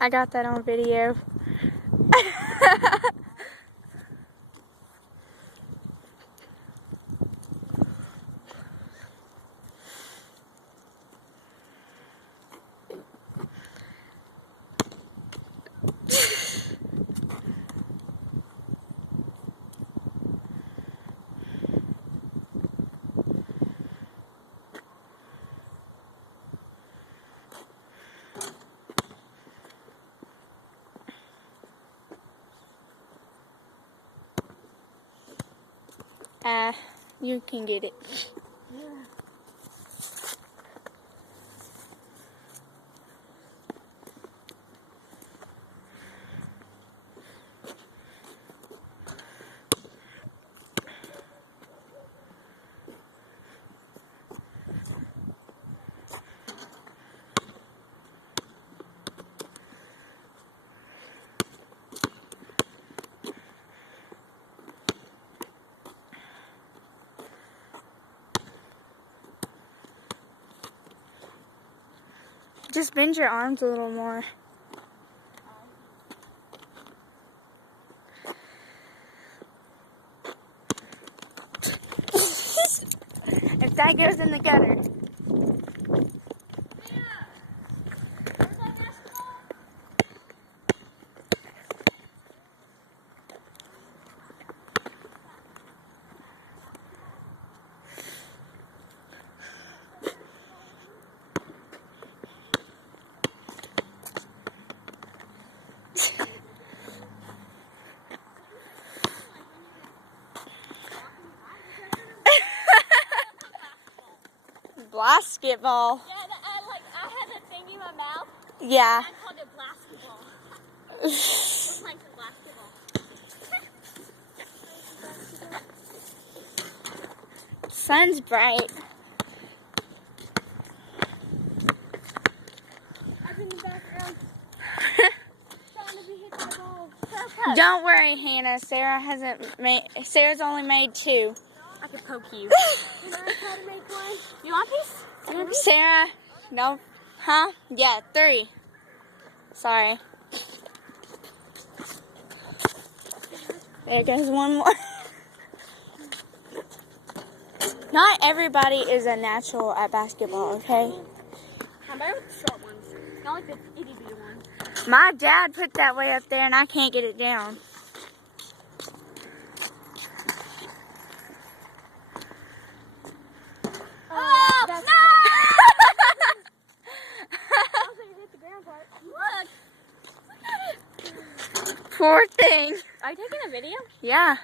I got that on video. You can get it. Just bend your arms a little more. If that goes in the gutter. Basketball. Yeah, I had a thing in my mouth. Yeah. And I called it basketball. Looks like a basketball. Sun's bright. I'm in the background. Trying to be hitting the ball. Don't worry, Hannah. Sarah's only made 2. I can poke you. Can I try to make one? You want a piece? You want a piece? Sarah, no. Huh? Yeah, 3. Sorry. There goes one more. Not everybody is a natural at basketball, okay? I'm better with the short ones. Not like the itty bitty ones. My dad put that way up there and I can't get it down. Oh, no! Hit the ground part. Look. Poor thing. Are you taking a video? Yeah.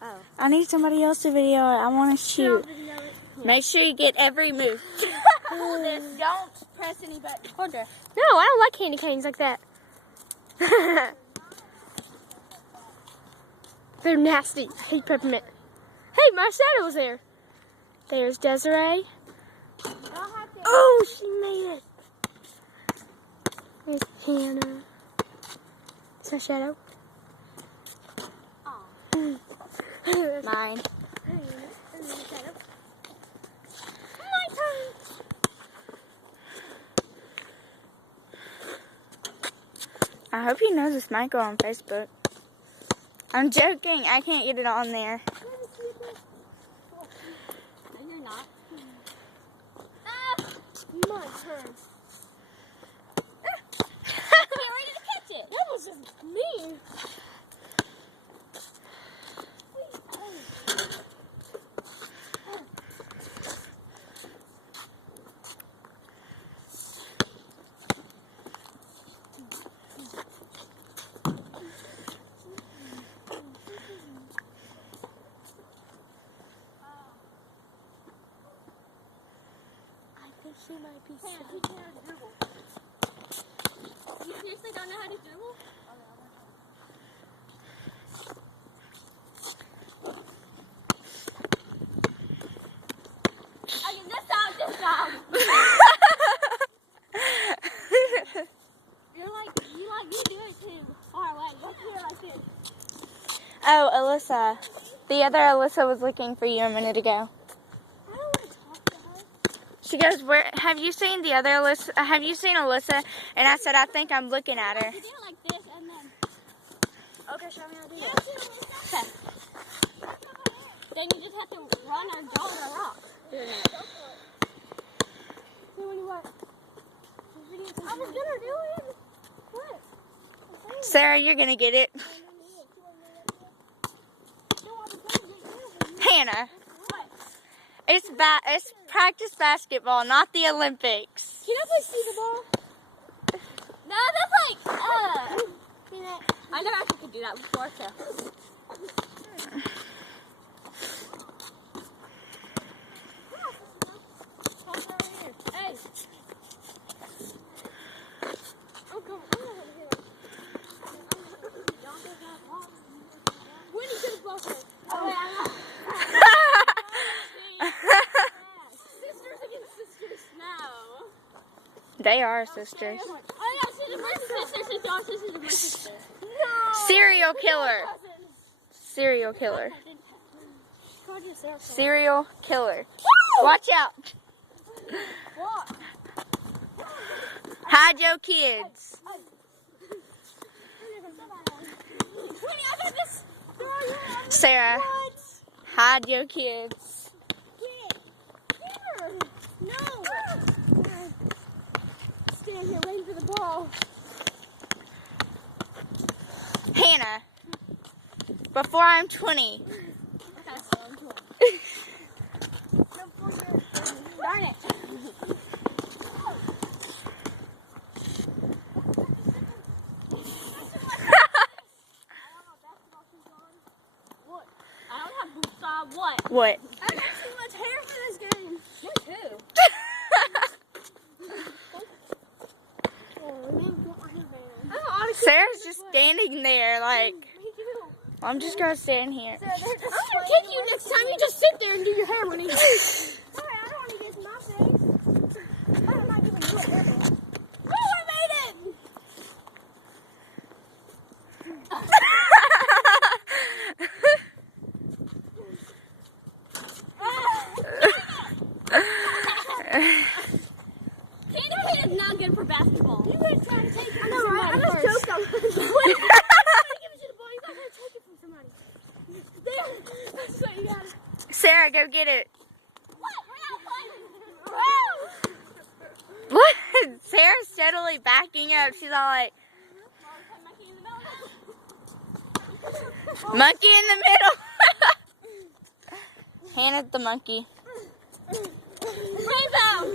Oh. I need somebody else to video it. I want to shoot. Make sure you get every move. Hold this. Don't press any buttons. Hold this. No, I don't like candy canes like that. They're nasty. I hate peppermint. Hey, my shadow was there. There's Desiree. Oh, she made it. There's Hannah. Is that Shadow? Mine. My turn. I hope he knows this might go on Facebook. I'm joking. I can't get it on there. No, you're not. My turn. I can't wait to catch it. That was just mean. She might be sick. He can't dribble. You seriously don't know how to dribble? Okay, this side. You do it too far away. Look here like this. Oh, Alyssa. The other Alyssa was looking for you a minute ago. I don't want to talk to her. She goes, "Where have you seen the other Alyssa? Have you seen Alyssa?" And I said, "I think I'm looking at her." You do it like this and then. Okay, show me how to do it. Okay. Then you just have to run or go to rock. Doing it. I was gonna do it. What? Sarah, you're gonna get it. Hannah, it's practice basketball, not the Olympics. Can I please see the ball? No, that's like, I never actually could do that before, so. Hey. When you get a ball for? Oh, yeah, sisters against sisters now. They are sisters. Oh yeah, she's my sister. She's your sister. My sister. No. Serial killer. Serial killer. Serial killer. Watch out. What? Hide your kids. I got this. Sarah, hide your kids. No. Stand here waiting for the ball. Hannah, before I'm 20. Darn it. What? I don't have boots on. What? What? I got too much hair for this game. Me too. Sarah's just standing there like, I'm just gonna stand here. I'm gonna kick you next time. You just sit there and do your hair when you. Sorry, I don't want to get my face. I'm not giving you a hairband. Oh, I made it! Candy is not good for basketball. You guys trying to take it from somebody. I just choked on it. Wait, I'm trying to give it to the ball. You guys trying to take it from somebody. There. That's what you got. Sarah, go get it. What? We're not playing. What? Sarah's steadily backing up. She's all like, monkey in the middle. Hannah's the monkey. Rebound.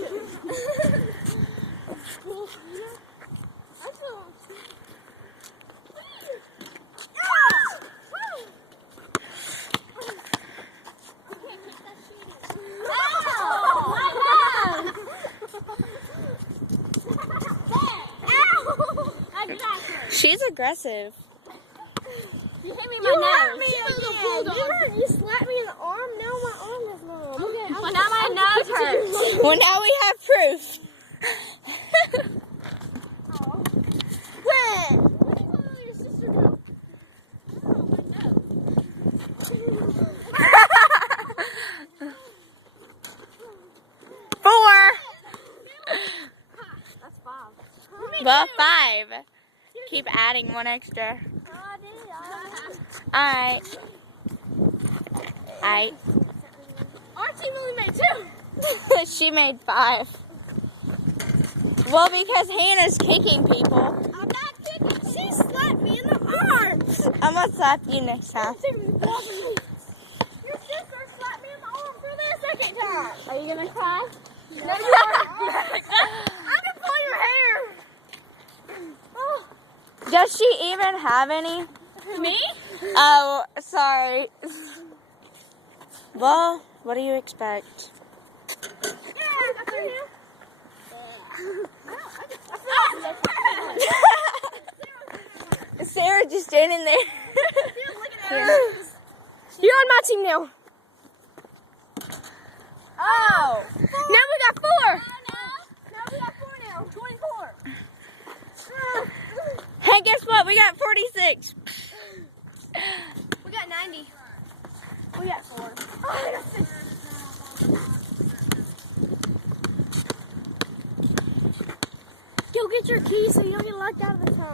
She's aggressive. You hit me in my nose. You slapped me in the arm. Now my arm is numb. Okay, well, now my nose hurts. Well, now we have proof. When? What do you want your sister to do? Four. That's 5. Well, 5. Keep adding one extra. Alright. Alright. Archie really made 2. She made 5. Well, because Hannah's kicking people. I'm not kicking. She slapped me in the arms. I'm gonna slap you next time. Your sister slapped me in the arm for the second time. Are you gonna cry? No, you aren't. I'm gonna pull your hair. Oh. Does she even have any? Me? Oh, sorry. Well, what do you expect? Sarah just standing there. You're on my team now. Oh. Now we got 4. Now we got 4 now. 24. Hey, guess what? We got 46. We got 90. We got 4. Oh, I got 6. Go get your keys so you don't get locked out of the tub.